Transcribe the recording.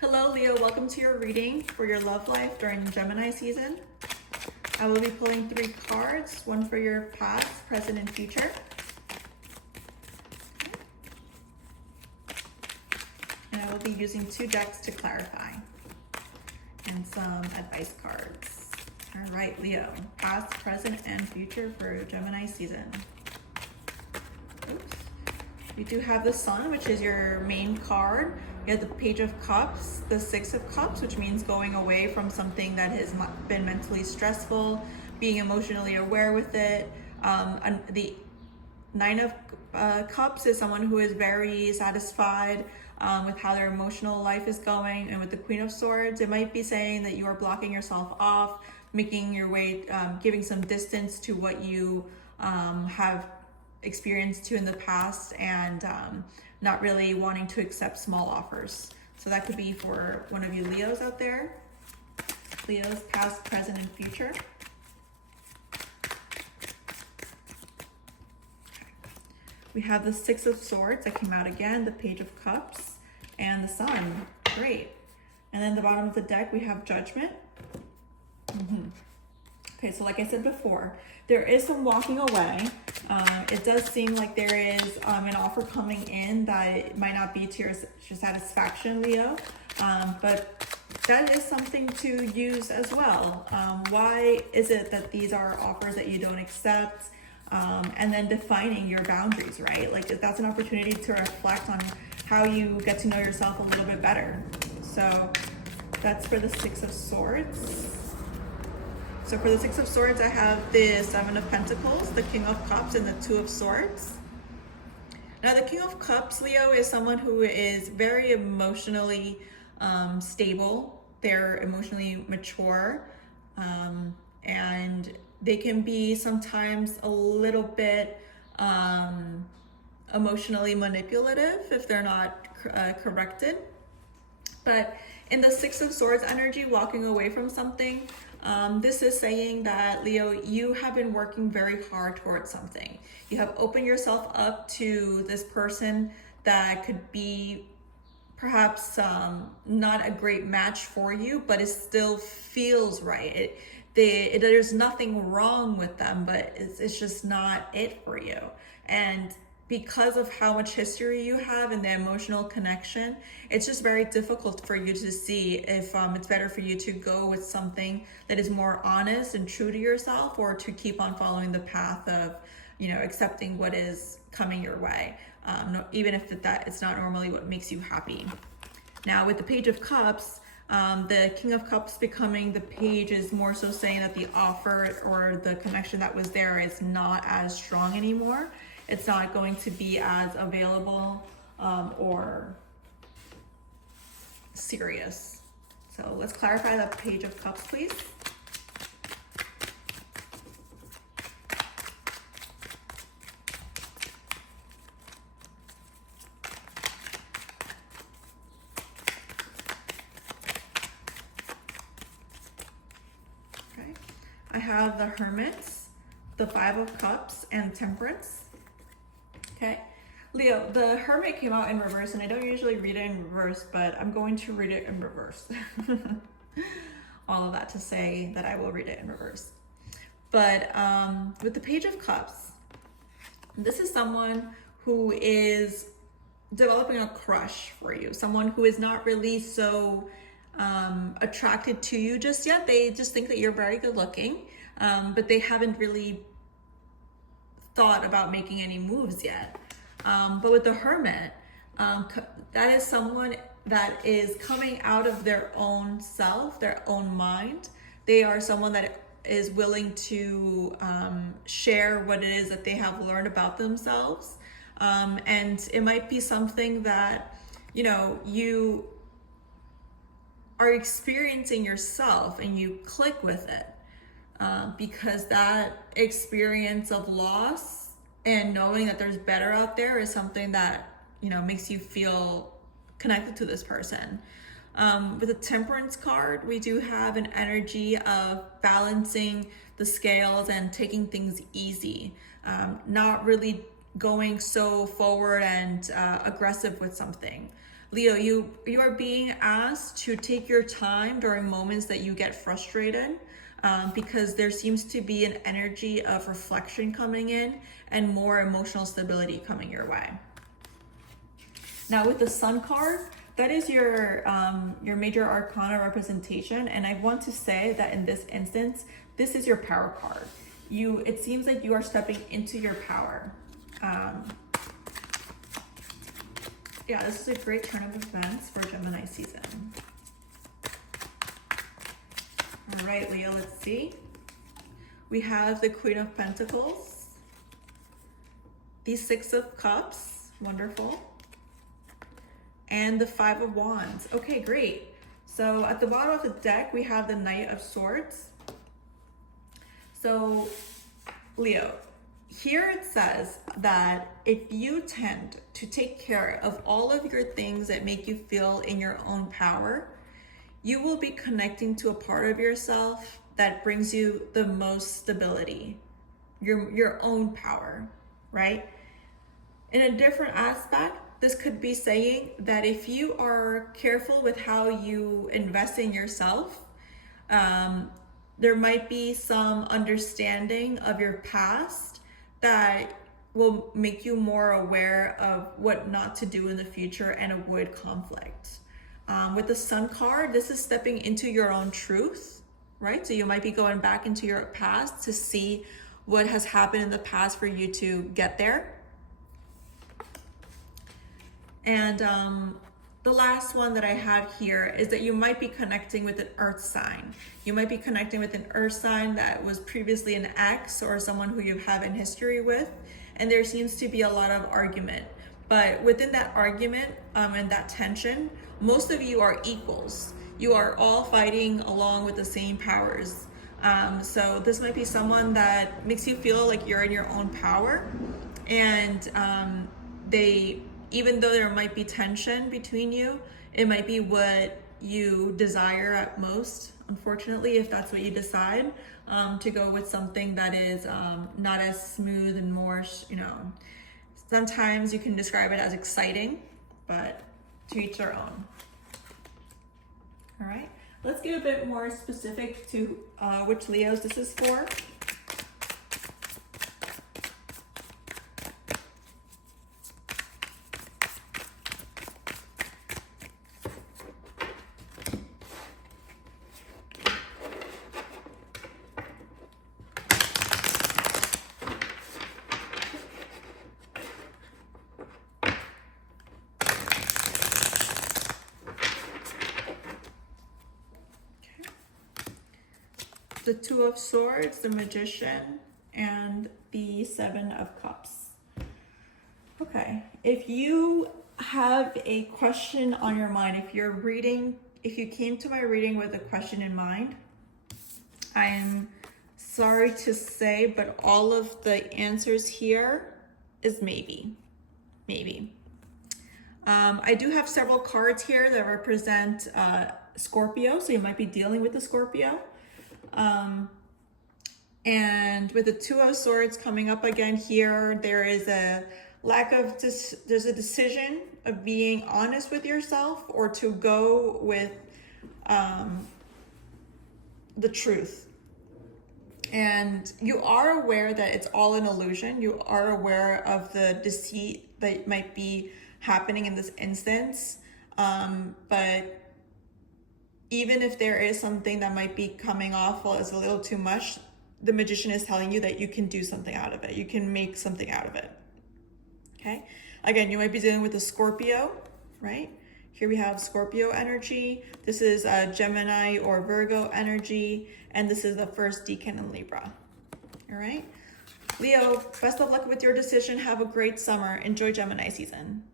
Hello Leo, welcome to your reading for your love life during Gemini season. I will be pulling 3 cards, one for your past, present, and future. And I will be using 2 decks to clarify and some advice cards. All right, Leo, past, present, and future for Gemini season. Oops. You do have the Sun, which is your main card. You have the Page of Cups, the 6 of Cups, which means going away from something that has been mentally stressful, being emotionally aware with it. And the 9 of Cups is someone who is very satisfied with how their emotional life is going. And with the Queen of Swords, it might be saying that you are blocking yourself off, making your way, giving some distance to what you have experienced to in the past, and not really wanting to accept small offers. So that could be for one of you Leos out there. Leos past, present, and future. We have the 6 of Swords that came out again, the Page of Cups, and the Sun. Great. And then the bottom of the deck, we have Judgment. Okay, so like I said before, there is some walking away. It does seem like there is an offer coming in that it might not be to your satisfaction, Leo, but that is something to use as well. Why is it that these are offers that you don't accept? And then defining your boundaries, right? Like that's an opportunity to reflect on how you get to know yourself a little bit better. So that's for the 6 of Swords. So for the 6 of Swords, I have the 7 of Pentacles, the King of Cups, and the 2 of Swords. Now the King of Cups, Leo, is someone who is very emotionally stable. They're emotionally mature, and they can be sometimes a little bit emotionally manipulative if they're not corrected. But in the 6 of Swords energy, walking away from something, this is saying that, Leo, you have been working very hard towards something. You have opened yourself up to this person that could be perhaps not a great match for you, but it still feels right. There's nothing wrong with them, but it's just not it for you. And because of how much history you have and the emotional connection, it's just very difficult for you to see if it's better for you to go with something that is more honest and true to yourself, or to keep on following the path of, accepting what is coming your way, even if it's not normally what makes you happy. Now with the Page of Cups, the King of Cups becoming the Page is more so saying that the offer or the connection that was there is not as strong anymore. It's not going to be as available or serious. So let's clarify the Page of Cups, please. Okay. I have the Hermits, the 5 of Cups, and Temperance. Okay, Leo, the Hermit came out in reverse, and I don't usually read it in reverse, but I'm going to read it in reverse. All of that to say that I will read it in reverse. But with the Page of Cups, this is someone who is developing a crush for you, someone who is not really so attracted to you just yet. They just think that you're very good looking, but they haven't really thought about making any moves yet. But with the Hermit, that is someone that is coming out of their own self, their own mind. They are someone that is willing to share what it is that they have learned about themselves. And it might be something that, you are experiencing yourself and you click with it. Because that experience of loss and knowing that there's better out there is something that, makes you feel connected to this person. With the Temperance card, we do have an energy of balancing the scales and taking things easy, not really going so forward and aggressive with something. Leo, you are being asked to take your time during moments that you get frustrated, because there seems to be an energy of reflection coming in and more emotional stability coming your way. Now with the Sun card, that is your major arcana representation, and I want to say that in this instance, this is your power card. It seems like you are stepping into your power. Yeah, this is a great turn of events for Gemini season. All right, Leo, let's see. We have the Queen of Pentacles, the Six of Cups, wonderful, and the Five of Wands. Okay, great. So at the bottom of the deck, we have the Knight of Swords. So, Leo, here it says that if you tend to take care of all of your things that make you feel in your own power, you will be connecting to a part of yourself that brings you the most stability, your own power, right? In a different aspect, this could be saying that if you are careful with how you invest in yourself, there might be some understanding of your past that will make you more aware of what not to do in the future and avoid conflict. With the Sun card, this is stepping into your own truth, right? So you might be going back into your past to see what has happened in the past for you to get there. And the last one that I have here is that you might be connecting with an earth sign. You might be connecting with an earth sign that was previously an ex or someone who you have in history with. And there seems to be a lot of argument. But within that argument and that tension, most of you are equals. You are all fighting along with the same powers. So this might be someone that makes you feel like you're in your own power. And even though there might be tension between you, it might be what you desire at most, unfortunately, if that's what you decide, to go with something that is not as smooth and more, sometimes you can describe it as exciting, but to each their own. All right, let's get a bit more specific to which Leos this is for. The Two of Swords, the Magician, and the Seven of Cups. Okay, if you have a question on your mind, if you came to my reading with a question in mind, I'm sorry to say, but all of the answers here is maybe. I do have several cards here that represent Scorpio, so you might be dealing with a Scorpio. And with the Two of Swords coming up again here, there is a there's a decision of being honest with yourself or to go with the truth. And you are aware that it's all an illusion. You are aware of the deceit that might be happening in this instance. But even if there is something that might be coming off as a little too much, the Magician is telling you that you can do something out of it. You can make something out of it. Okay. Again, you might be dealing with a Scorpio, right? Here we have Scorpio energy. This is Gemini or Virgo energy. And this is the first decan in Libra. All right. Leo, best of luck with your decision. Have a great summer. Enjoy Gemini season.